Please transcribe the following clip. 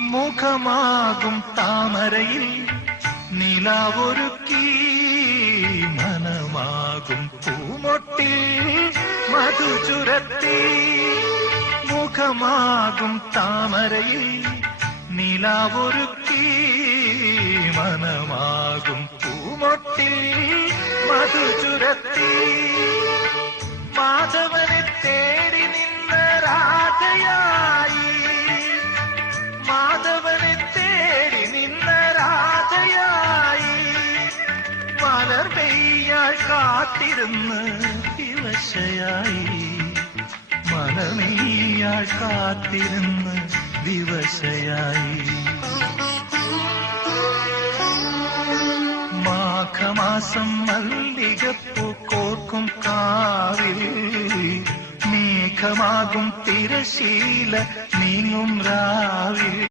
മുഖമാകും താമരയിൽ നിലാവൊരുക്കി മനമാകും പൂമൊട്ടിൽ മധു ചുരത്തി. മുഖമാകും താമരയിൽ നിലാവൊരുക്കി മനമാകും പൂമൊട്ടിൽ മധു ചുരത്തി. മാധവനെ തേടി നിന്ന രാധയായി, മാധവനെ തേടി നിന്ന രാധയായി. മലർ പെയ്യാൾ കാത്തിരുന്ന് വിവശയായി, മലർ പെയ്യാൾ കാത്തിരുന്ന് വിവശയായി. മാഘമാസം മല്ലികപ്പൂ കോർക്കും കാവിൽ മേഘമാകും തിരശീല നീങ്ങും രാവിൽ.